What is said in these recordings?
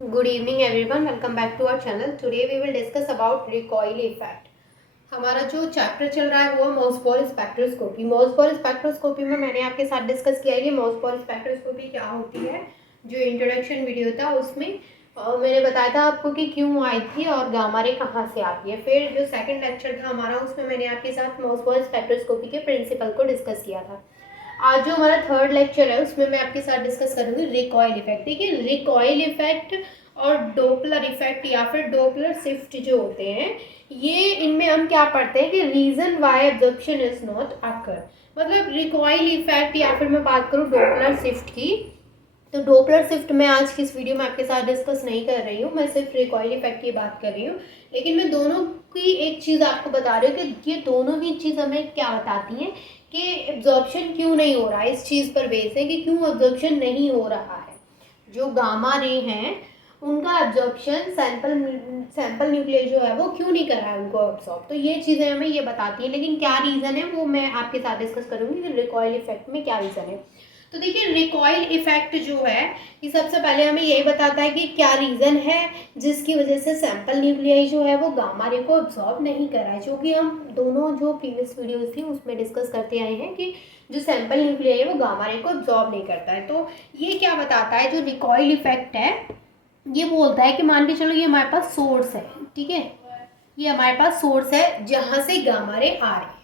Good evening everyone, welcome back to our channel. Today we will discuss about recoil effect. हमारा जो chapter चल रहा है वो मोसपोल स्पेक्ट्रोस्कोपी। मोसपोल स्पेक्ट्रोस्कोपी में मैंने आपके साथ डिस्कस किया है कि मोसपोल स्पेक्ट्रोस्कोपी क्या होती है। जो इंट्रोडक्शन वीडियो था उसमें मैंने बताया था आपको कि क्यों आई थी और गामा रे कहाँ से आती है। फिर जो सेकंड लेक्चर था हमारा उसमें मैंने आपके साथ मोसपोल स्पेक्ट्रोस्कोपी के प्रिंसिपल को डिस्कस किया था। आज जो हमारा थर्ड लेक्चर है उसमें मैं आपके साथ डिस्कस करूंगी रिकॉइल इफेक्ट। देखिए रिकॉइल इफेक्ट और डोपलर इफेक्ट या फिर डोपलर शिफ्ट जो होते हैं, ये इनमें हम क्या पढ़ते हैं कि reason why absorption is not occur. मतलब रिकॉइल इफेक्ट या फिर मैं बात करूँ डोपलर शिफ्ट की, तो डोपलर शिफ्ट मैं आज की इस वीडियो में आपके साथ डिस्कस नहीं कर रही हूँ, मैं सिर्फ रिकॉइल इफेक्ट की बात कर रही हूँ। लेकिन मैं दोनों की एक चीज़ आपको बता रही हूँ कि ये दोनों ही चीज़ हमें क्या बताती हैं कि एब्जॉर्प्शन क्यों नहीं हो रहा है। इस चीज़ पर बेस है कि क्यों एब्जॉर्प्शन नहीं हो रहा है। जो गामा रे हैं उनका एब्जॉर्प्शन सैंपल न्यूक्लियस जो है वो क्यों नहीं कर रहा है उनको एब्जॉर्ब। तो ये चीज़ें हमें ये बताती हैं, लेकिन क्या रीज़न है वो मैं आपके साथ डिस्कस करूँगी कि रिकॉइल इफेक्ट में क्या रीज़न है। तो देखिए रिकॉइल इफेक्ट जो है ये सबसे पहले हमें यही बताता है कि क्या रीज़न है जिसकी वजह से सैंपल न्यूक्लियाई जो है वो गामा रे को एब्जॉर्ब नहीं कर रहा है। जो कि हम दोनों जो प्रीवियस वीडियोस थी उसमें डिस्कस करते आए हैं कि जो सैंपल न्यूक्लियाई है वो गामा रे को एब्जॉर्ब नहीं करता है। तो ये क्या बताता है, जो रिकॉइल इफेक्ट है ये बोलता है कि मान के चलो ये हमारे पास सोर्स है, ठीक है, ये हमारे पास सोर्स है जहाँ से गामा रे आ रही है।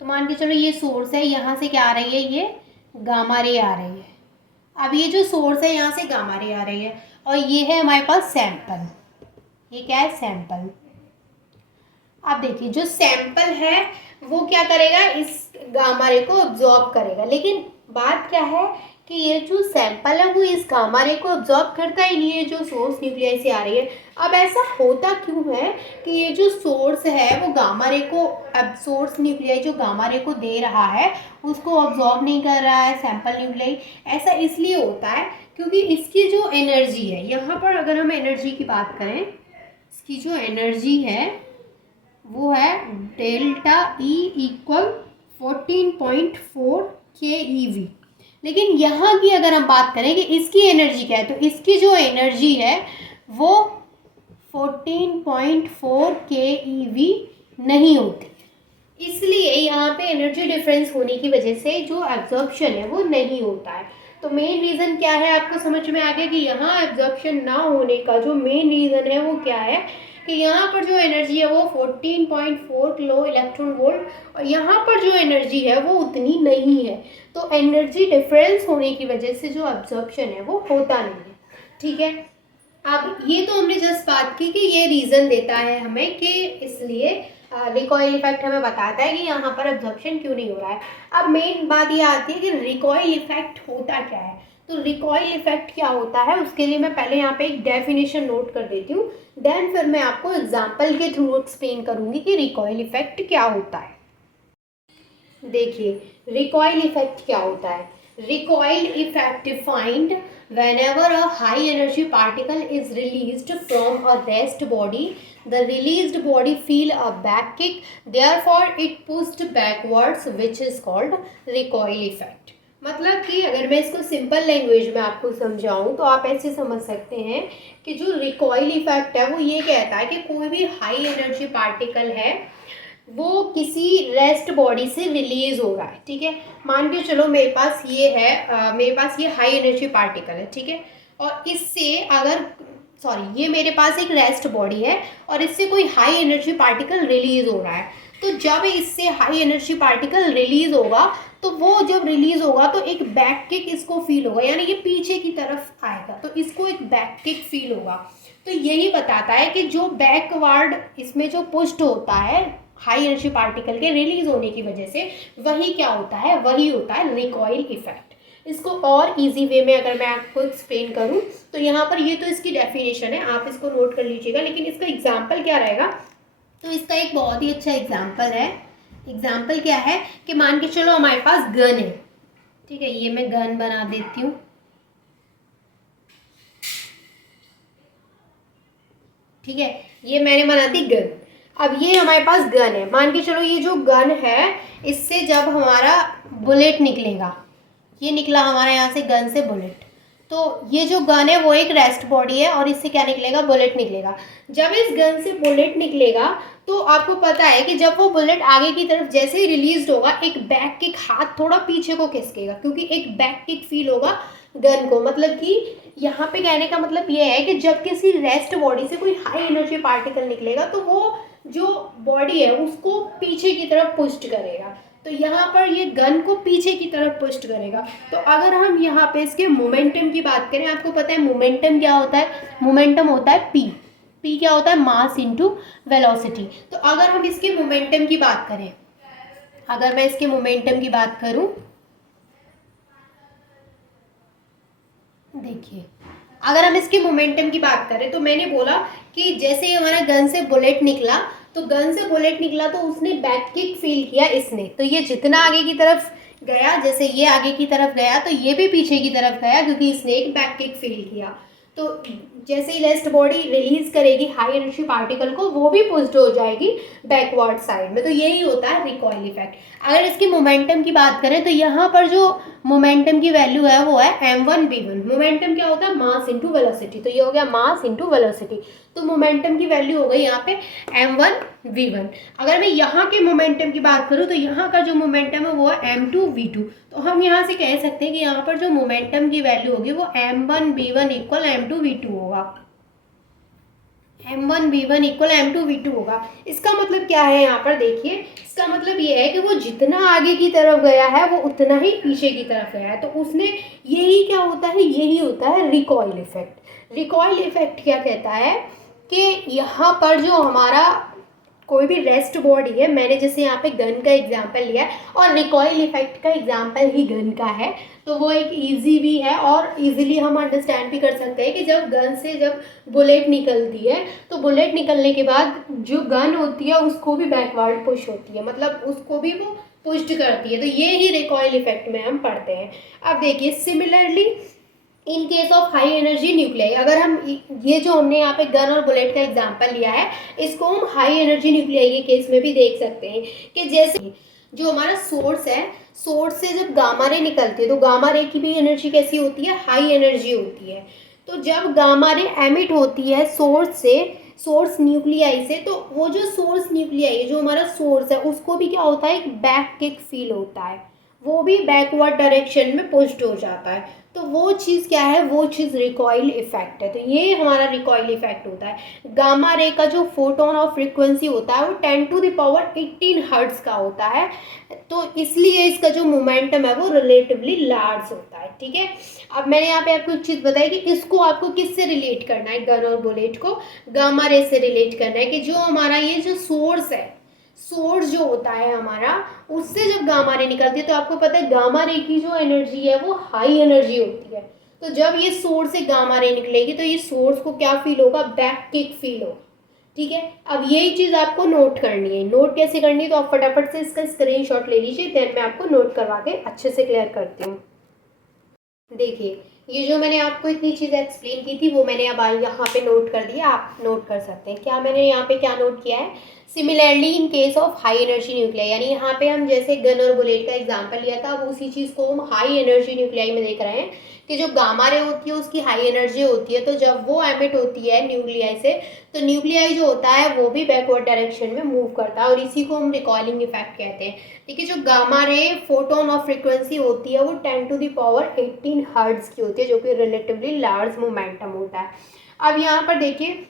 तो मान के चलो ये सोर्स है, यहाँ से क्या आ रही है, ये गामा रे आ रही है। अब ये जो सोर्स है यहाँ से गामा रे आ रही है और ये है हमारे पास सैंपल। ये क्या है, सैंपल। अब देखिए जो सैंपल है वो क्या करेगा, इस गामा रे को अब्जॉर्ब करेगा। लेकिन बात क्या है कि ये जो सैंपल है वो इस गामा रे को अब्जॉर्ब करता ही नहीं है जो सोर्स न्यूक्लियस से आ रही है। अब ऐसा होता क्यों है कि ये जो सोर्स है वो गामा रे को, अब सोर्स न्यूक्लियस जो गामा रे को दे रहा है उसको अब्जॉर्ब नहीं कर रहा है सैंपल न्यूक्लियस। ऐसा इसलिए होता है क्योंकि इसकी जो एनर्जी है, यहाँ पर अगर हम एनर्जी की बात करें, इसकी जो एनर्जी है वो है डेल्टा ई इक्वल 14.4 KeV। लेकिन यहाँ की अगर हम बात करें कि इसकी एनर्जी क्या है, तो इसकी जो एनर्जी है वो 14.4 KeV नहीं होती। इसलिए यहाँ पे एनर्जी डिफरेंस होने की वजह से जो एब्जॉर्प्शन है वो नहीं होता है। तो मेन रीज़न क्या है आपको समझ में आ गया कि यहाँ एब्जॉर्प्शन ना होने का जो मेन रीज़न है वो क्या है कि यहाँ पर जो एनर्जी है वो 14.4 किलो इलेक्ट्रॉन वोल्ट और यहाँ पर जो एनर्जी है वो उतनी नहीं है। तो एनर्जी डिफरेंस होने की वजह से जो एब्जॉर्प्शन है वो होता नहीं है, ठीक है। अब ये तो हमने जस्ट बात की कि ये रीज़न देता है हमें कि इसलिए रिकॉइल इफेक्ट हमें बताता है कि यहाँ पर एब्जॉर्प्शन क्यों नहीं हो रहा है। अब मेन बात ये आती है कि रिकॉइल इफेक्ट होता क्या है। तो रिकॉइल इफेक्ट क्या होता है उसके लिए मैं पहले यहाँ पे एक डेफिनेशन नोट कर देती हूँ, देन फिर मैं आपको एग्जाम्पल के थ्रू एक्सप्लेन करूँगी कि रिकॉइल इफेक्ट क्या होता है। देखिए रिकॉइल इफेक्ट क्या होता है। Recoil effect defined whenever a high energy particle is released from a rest body, the released body feel a back kick, therefore it pushed backwards, which is called recoil effect। मतलब कि अगर मैं इसको simple language में आपको समझाऊं तो आप ऐसे समझ सकते हैं कि जो रिकॉइल इफेक्ट है वो ये कहता है कि कोई भी हाई एनर्जी पार्टिकल है वो किसी रेस्ट बॉडी से रिलीज हो रहा है, ठीक है। मान के चलो मेरे पास ये है मेरे पास ये हाई एनर्जी पार्टिकल है, ठीक है, और इससे अगर सॉरी ये मेरे पास एक रेस्ट बॉडी है और इससे कोई हाई एनर्जी पार्टिकल रिलीज हो रहा है। तो जब इससे हाई एनर्जी पार्टिकल रिलीज होगा तो वो जब रिलीज होगा तो एक बैक किक इसको फील होगा, यानी ये पीछे की तरफ आएगा तो इसको एक बैक किक फील होगा। तो यही बताता है कि जो बैकवर्ड इसमें जो पुश्ड होता है हाई एनर्जी पार्टिकल के रिलीज होने की वजह से, वही क्या होता है, वही होता है रिकॉइल इफेक्ट। इसको और इजी वे में अगर मैं आपको एक्सप्लेन करूं तो यहाँ पर ये तो इसकी डेफिनेशन है, आप इसको नोट कर लीजिएगा। लेकिन इसका एग्जाम्पल क्या रहेगा, तो इसका एक बहुत ही अच्छा एग्जाम्पल है। एग्जाम्पल क्या है कि मान के चलो हमारे पास गन है, ठीक है, ये मैं गन बना देती हूँ, ठीक है, ये मैंने बना दी गन। अब ये हमारे पास गन है, मान के चलो ये जो गन है इससे जब हमारा बुलेट निकलेगा, ये निकला हमारे यहाँ से गन से बुलेट, तो ये जो गन है वो एक रेस्ट बॉडी है और इससे क्या निकलेगा, बुलेट निकलेगा। जब इस गन से बुलेट निकलेगा तो आपको पता है कि जब वो बुलेट आगे की तरफ जैसे ही रिलीज होगा, एक बैक किक, हाथ थोड़ा पीछे को खिसकेगा क्योंकि एक बैक किक फील होगा गन को। मतलब कि यहाँ पे कहने का मतलब ये है कि जब किसी रेस्ट बॉडी से कोई हाई एनर्जी पार्टिकल निकलेगा तो वो जो बॉडी है उसको पीछे की तरफ पुस्ट करेगा। तो यहाँ पर ये गन को पीछे की तरफ पुस्ट करेगा। तो अगर हम यहाँ पे इसके मोमेंटम की बात करें, आपको पता है मोमेंटम क्या होता है, मोमेंटम होता है पी। पी क्या होता है, मास इनटू वेलोसिटी। तो अगर हम इसके मोमेंटम की बात करें, अगर मैं इसके मोमेंटम की बात करूं, देखिए अगर हम इसके मोमेंटम की बात करें तो मैंने बोला कि जैसे ही हमारा गन से बुलेट निकला, तो गन से बुलेट निकला तो उसने बैक किक फील किया इसने, तो ये जितना आगे की तरफ गया, जैसे ये आगे की तरफ गया तो ये भी पीछे की तरफ गया क्योंकि इसने एक बैक किक फील किया। तो जैसे ही रेस्ट बॉडी रिलीज करेगी हाई एनर्जी पार्टिकल को, वो भी पुश्ड हो जाएगी बैकवर्ड साइड में। तो यही होता है रिकॉइल इफेक्ट। अगर इसकी मोमेंटम की बात करें तो यहाँ पर जो मोमेंटम की वैल्यू है वो है m1v1। मोमेंटम क्या होता है, मास इंटू वेलोसिटी। तो ये हो गया मास इंटू वेलोसिटी। तो मोमेंटम की वैल्यू हो गई यहाँ पे m1v1। अगर मैं यहाँ के मोमेंटम की बात करूँ तो यहाँ का जो मोमेंटम है वो है m2v2। तो हम यहाँ से कह सकते हैं कि यहाँ पर जो मोमेंटम की वैल्यू होगी वो m1v1 इक्वल m2v2 होगा। m1v1 इक्वल m2v2 होगा। इसका मतलब क्या है, यहाँ पर देखिए, इसका मतलब ये है कि वो जितना आगे की तरफ गया है वो उतना ही पीछे की तरफ गया है। तो उसने, यही क्या होता है, यही होता है रिकॉइल इफेक्ट। रिकॉइल इफेक्ट क्या कहता है कि यहाँ पर जो हमारा कोई भी रेस्ट बॉडी है, मैंने जैसे यहाँ पे गन का एग्जांपल लिया है और रिकॉइल इफेक्ट का एग्जांपल ही गन का है, तो वो एक इजी भी है और इजीली हम अंडरस्टैंड भी कर सकते हैं कि जब गन से जब बुलेट निकलती है तो बुलेट निकलने के बाद जो गन होती है उसको भी बैकवर्ड पुश होती है, मतलब उसको भी वो पुश्ड करती है। तो ये ही रिकॉइल इफेक्ट में हम पढ़ते हैं। अब देखिए similarly in case of high energy nuclei, अगर हम ये जो हमने यहाँ पे गन और बुलेट का एग्जांपल लिया है, इसको हम हाई एनर्जी न्यूक्लियाई के केस में भी देख सकते हैं कि जैसे जो हमारा सोर्स है, सोर्स से जब गामा रे निकलती है तो गामा रे की भी एनर्जी कैसी होती है, हाई एनर्जी होती है। तो जब गामा रे एमिट होती है सोर्स से, सोर्स न्यूक्लियाई से, तो वो जो सोर्स न्यूक्लियाई जो हमारा सोर्स है उसको भी क्या होता है, एक बैक किक फील होता है, वो भी बैकवर्ड डायरेक्शन में पुश्ड हो जाता है। तो वो चीज़ क्या है, वो चीज़ रिकॉइल इफेक्ट है। तो ये हमारा रिकॉइल इफेक्ट होता है। गामा रे का जो फोटोन ऑफ फ्रीक्वेंसी होता है वो 10⁻18 हर्ट्ज का होता है, तो इसलिए इसका जो मोमेंटम है वो रिलेटिवली लार्ज होता है। ठीक है, अब मैंने यहाँ पे आपको एक चीज़ बताई कि इसको आपको किससे रिलेट करना है, गन और बुलेट को गामा रे से रिलेट करना है कि जो हमारा ये जो सोर्स है, सोर्स जो होता है हमारा, उससे जब गामा रे निकलती है तो आपको पता है गामा रे की जो एनर्जी है वो हाई एनर्जी होती है। तो जब ये सोर्स से गामा रे निकलेगी तो ये सोर्स को क्या फील होगा, बैक किक फील होगा। ठीक है, अब यही चीज़ आपको नोट करनी है। नोट कैसे करनी है, तो आप फटाफट से इसका स्क्रीनशॉट ले लीजिए, देन मैं आपको नोट करवा के अच्छे से क्लियर करती हूँ। देखिए ये जो मैंने आपको इतनी चीज़ें एक्सप्लेन की थी वो मैंने अब यहाँ पे नोट कर दिया, आप नोट कर सकते हैं। क्या मैंने यहाँ पे क्या नोट किया है, similarly in case of high energy nuclei, यानी यहाँ पे हम जैसे गन और बुलेट का एग्जांपल लिया था, अब उसी चीज़ को हम हाई एनर्जी न्यूक्लियाई में देख रहे हैं कि जो गामा रे होती है उसकी हाई एनर्जी होती है। तो जब वो एमिट होती है न्यूक्लियाई से, तो न्यूक्लियाई जो होता है वो भी बैकवर्ड डायरेक्शन में मूव करता है और इसी को हम रिकॉइलिंग इफेक्ट कहते हैं। ठीक है, जो gamma ray photon of frequency होती है वो 10⁻18 हर्ट्ज की होती है, जो कि रिलेटिवली लार्ज मोमेंटम होता है। अब यहाँ पर देखिए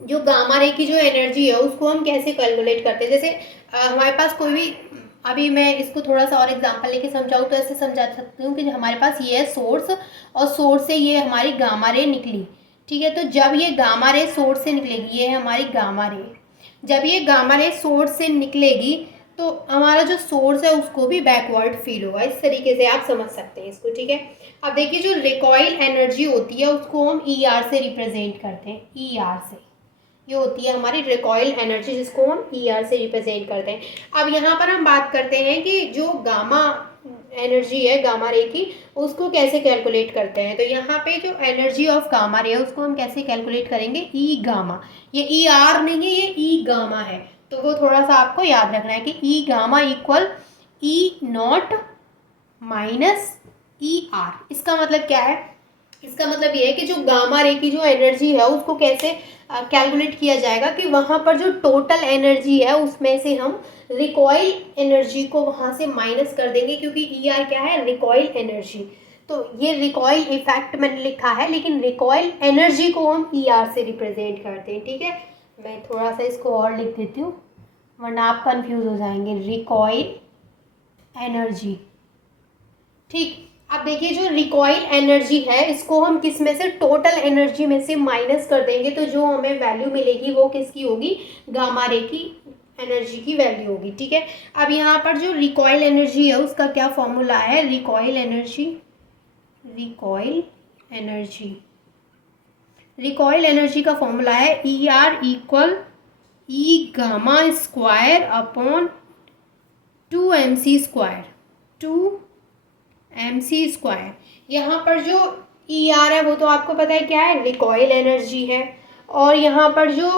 जो गामा रे की जो एनर्जी है उसको हम कैसे कैलकुलेट करते हैं। जैसे हमारे पास कोई भी, अभी मैं इसको थोड़ा सा और एग्जांपल लेके समझाऊँ तो ऐसे समझा सकती हूँ कि हमारे पास ये है सोर्स और सोर्स से ये हमारी गामा रे निकली। ठीक है, तो जब ये गामा रे सोर्स से निकलेगी, ये है हमारी गामा रे, जब ये गामा रे सोर्स से निकलेगी तो हमारा जो सोर्स है उसको भी बैकवर्ड फील होगा। इस तरीके से आप समझ सकते हैं इसको। ठीक है, अब देखिए जो रिकॉइल एनर्जी होती है उसको हम ER से रिप्रेजेंट करते हैं, ER से, ये होती है हमारी रिकॉइल एनर्जी जिसको हम ER से रिप्रेजेंट करते हैं। अब यहाँ पर हम बात करते हैं कि जो गामा एनर्जी है गामा रे की, उसको कैसे कैलकुलेट करते हैं। तो यहाँ पे जो एनर्जी ऑफ गामा रे है उसको हम कैसे कैलकुलेट करेंगे, ई गामा, ये ER नहीं है, ये ई गामा है, तो वो थोड़ा सा आपको याद रखना है कि ई gamma equal E0 minus ER। इसका मतलब क्या है, इसका मतलब ये है कि जो गामा रे की जो एनर्जी है उसको कैसे कैलकुलेट किया जाएगा कि वहाँ पर जो टोटल एनर्जी है उसमें से हम रिकॉइल एनर्जी को वहाँ से माइनस कर देंगे, क्योंकि ई आर क्या है, रिकॉइल एनर्जी। तो ये रिकॉइल इफेक्ट मैंने लिखा है, लेकिन रिकॉइल एनर्जी को हम ई आर से रिप्रेजेंट करते हैं, ठीक है। मैं थोड़ा सा इसको और लिख देती हूँ वरना आप कंफ्यूज हो जाएंगे। रिकॉइल एनर्जी, ठीक। अब देखिए जो रिकॉइल एनर्जी है इसको हम किस में से, टोटल एनर्जी में से माइनस कर देंगे, तो जो हमें वैल्यू मिलेगी वो किसकी होगी, गामा रे की एनर्जी की वैल्यू होगी, ठीक है। अब यहाँ पर जो रिकॉइल एनर्जी है उसका क्या फॉर्मूला है, recoil energy, recoil energy, recoil energy का फॉर्मूला है ई आर इक्वल ई gamma square upon 2mc square, 2mc square. यहाँ पर जो ई आर है वो तो आपको पता है क्या है, रिकॉइल एनर्जी है, और यहाँ पर जो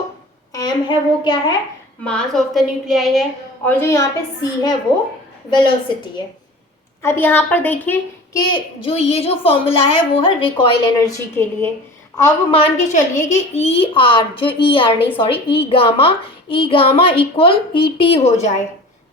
एम है वो क्या है, मास ऑफ द न्यूक्लियाई है, और जो यहाँ पे सी है वो वेलोसिटी है। अब यहाँ पर देखिए कि जो ये जो फॉर्मूला है वो है रिकॉइल एनर्जी के लिए। अब मान के चलिए कि ई आर, जो ई आर नहीं सॉरी ई गामा इक्वल ई टी हो जाए,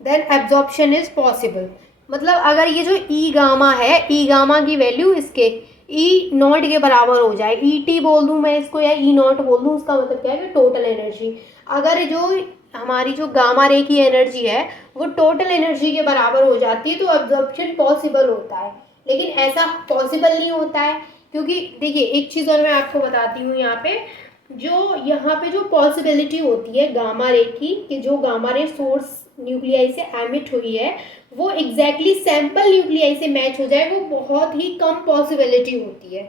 देन एब्जॉर्प्शन इज पॉसिबल। मतलब अगर ये जो ई गामा है, ई गामा की वैल्यू इसके ई नॉट के बराबर हो जाए, ई टी बोल दूँ मैं इसको या ई नॉट बोल दूँ, उसका मतलब क्या है कि टोटल एनर्जी। अगर जो हमारी जो गामा रे की एनर्जी है वो टोटल एनर्जी के बराबर हो जाती है तो एब्जॉर्प्शन पॉसिबल होता है, लेकिन ऐसा पॉसिबल नहीं होता है, क्योंकि देखिए एक चीज़ और मैं आपको बताती हूँ यहाँ पे जो पॉसिबिलिटी होती है गामा रे की, कि जो गामा रे सोर्स न्यूक्लियाई से एमिट हुई है वो एग्जैक्टली सैंपल न्यूक्लियाई से मैच हो जाए, वो बहुत ही कम पॉसिबिलिटी होती है।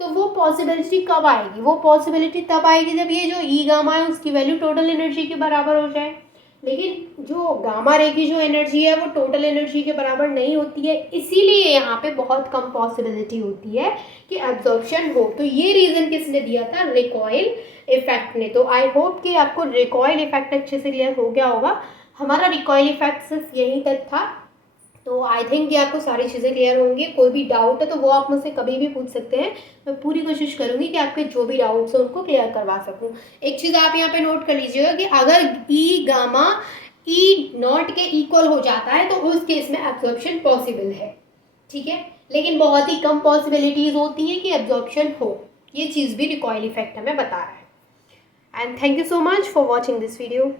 तो वो पॉसिबिलिटी कब आएगी, वो पॉसिबिलिटी तब आएगी जब ये जो ई गामा है उसकी वैल्यू टोटल एनर्जी के बराबर हो जाए। लेकिन जो गामा रे की जो एनर्जी है वो टोटल एनर्जी के बराबर नहीं होती है, इसीलिए यहाँ पे बहुत कम पॉसिबिलिटी होती है कि एब्जॉर्प्शन हो। तो ये रीज़न किसने दिया था, रिकॉइल इफेक्ट ने। तो आई होप कि आपको रिकॉइल इफेक्ट अच्छे से क्लियर हो गया होगा। हमारा रिकॉइल इफेक्ट सिर्फ यहीं तक था, तो आई थिंक कि आपको सारी चीज़ें क्लियर होंगी। कोई भी डाउट है तो वो आप मुझसे कभी भी पूछ सकते हैं, मैं पूरी कोशिश करूँगी कि आपके जो भी डाउट्स हैं उनको क्लियर करवा सकूँ। एक चीज़ आप यहाँ पे नोट कर लीजिएगा कि अगर ई गामा ई नॉट के इक्वल हो जाता है तो उस केस में एब्जॉर्प्शन पॉसिबल है, ठीक है, लेकिन बहुत ही कम पॉसिबिलिटीज़ होती हैं कि एब्जॉर्प्शन हो। ये चीज़ भी रिकॉइल इफेक्ट हमें बता रहा है। And thank you so much for watching this video.